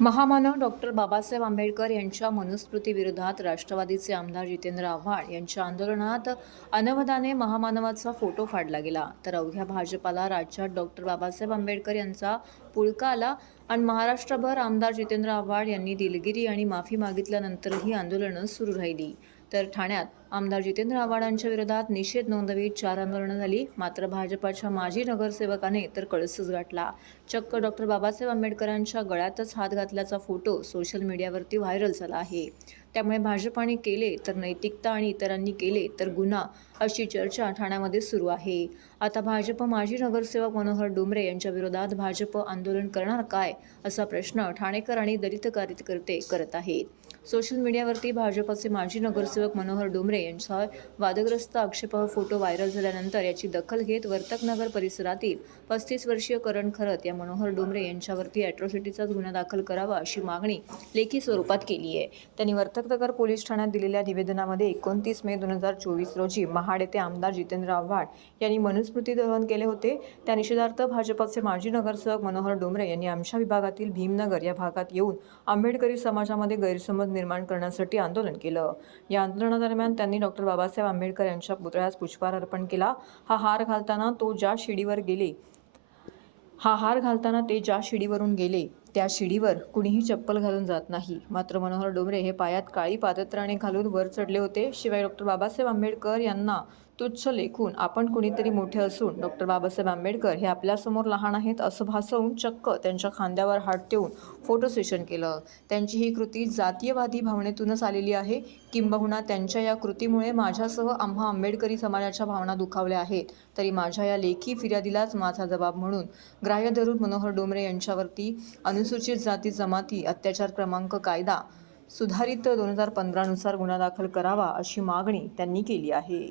महामानव डॉक्टर बाबासाहेब आंबेडकर यांच्या मनुस्मृतीविरोधात राष्ट्रवादीचे आमदार जितेंद्र आव्हाड यांच्या आंदोलनात अनवधाने महामानवाचा फोटो फाडला गेला. तर अवघ्या भाजपाला राज्यात डॉक्टर बाबासाहेब आंबेडकर यांचा पुळका आला आणि महाराष्ट्रभर आमदार जितेंद्र आव्हाड यांनी दिलगिरी आणि माफी मागितल्यानंतरही आंदोलनं सुरू राहिली. तर ठाण्यात आमदार जितेंद्र आव्हाडांच्या विरोधात निषेध नोंदवीत चार आंदोलनं झाली. मात्र भाजपाच्या माजी नगरसेवकाने तर कळसच गाठला. चक्क डॉक्टर बाबासाहेब आंबेडकरांच्या गळ्यातच हात घातल्याचा फोटो सोशल मीडियावरती व्हायरल झाला आहे. त्यामुळे भाजपाने केले तर नैतिकता आणि इतरांनी केले तर गुन्हा अशी चर्चा ठाण्यामध्ये सुरू आहे. आता भाजप माजी नगरसेवक मनोहर डुमरे यांच्या विरोधात भाजप आंदोलन करणार काय असा प्रश्न ठाणेकर आणि दलित कार्यकर्ते करत आहेत. सोशल मीडियावरती भाजपचे माजी नगरसेवक मनोहर डुमरे यांचा वादग्रस्त आक्षेपह फोटो व्हायरल झाल्यानंतर याची दखल घेत वर्तकनगर परिसरातील पस्तीस वर्षीय करण खरत या मनोहर डुमरे यांच्यावरती अॅट्रॉसिटीचाच गुन्हा दाखल करावा अशी मागणी लेखी स्वरूपात केली आहे. त्यांनी वर्तकनगर पोलीस ठाण्यात दिलेल्या निवेदनामध्ये एकोणतीस मे दोन हजार चोवीस रोजी महाड येथे आमदार जितेंद्र आव्हाड यांनी मनुस्मृती दहन केले होते. त्या निषेधार्थ भाजपचे माजी नगरसेवक मनोहर डोंबरे यांनी आमच्या विभागातील भीमनगर या भागात येऊन आंबेडकरी समाजामध्ये गैरसमज निर्माण करण्यासाठी आंदोलन केलं. या आंदोलनादरम्यान त्यांनी डॉक्टर बाबासाहेब आंबेडकर यांच्या पुतळ्यास पुष्पहार अर्पण केला. हा हार घालताना तो ज्या शिडीवर गेले हा हार घालताना ते ज्या शिडीवरून गेले त्या शिडीवर कुणीही चप्पल घालून जात नाही. मात्र मनोहर डोंबरे हे पायात काळी पादत्राणे घालून वर चढले होते. शिवाय डॉक्टर बाबासाहेब आंबेडकर यांना तुच्छ लेखून आपण कुणीतरी मोठे असून डॉक्टर बाबासाहेब आंबेडकर हे आपल्यासमोर लहान आहेत असं भासवून चक्क त्यांच्या खांद्यावर हात ठेवून फोटो सेशन केलं. त्यांची ही कृती जातीयवादी भावनेतूनच आलेली आहे. किंबहुना त्यांच्या या कृतीमुळे माझ्यासह आम्हा आंबेडकरी समाजाच्या भावना दुखावल्या आहेत. तरी माझ्या या लेखी फिर्यादीलाच माझा जबाब म्हणून ग्राह्य धरून मनोहर डोंबरे यांच्यावरती अनुसूचित जाती जमाती अत्याचार क्रमांक कायदा सुधारित दोन हजार पंधरानुसार गुन्हा दाखल करावा अशी मागणी त्यांनी केली आहे.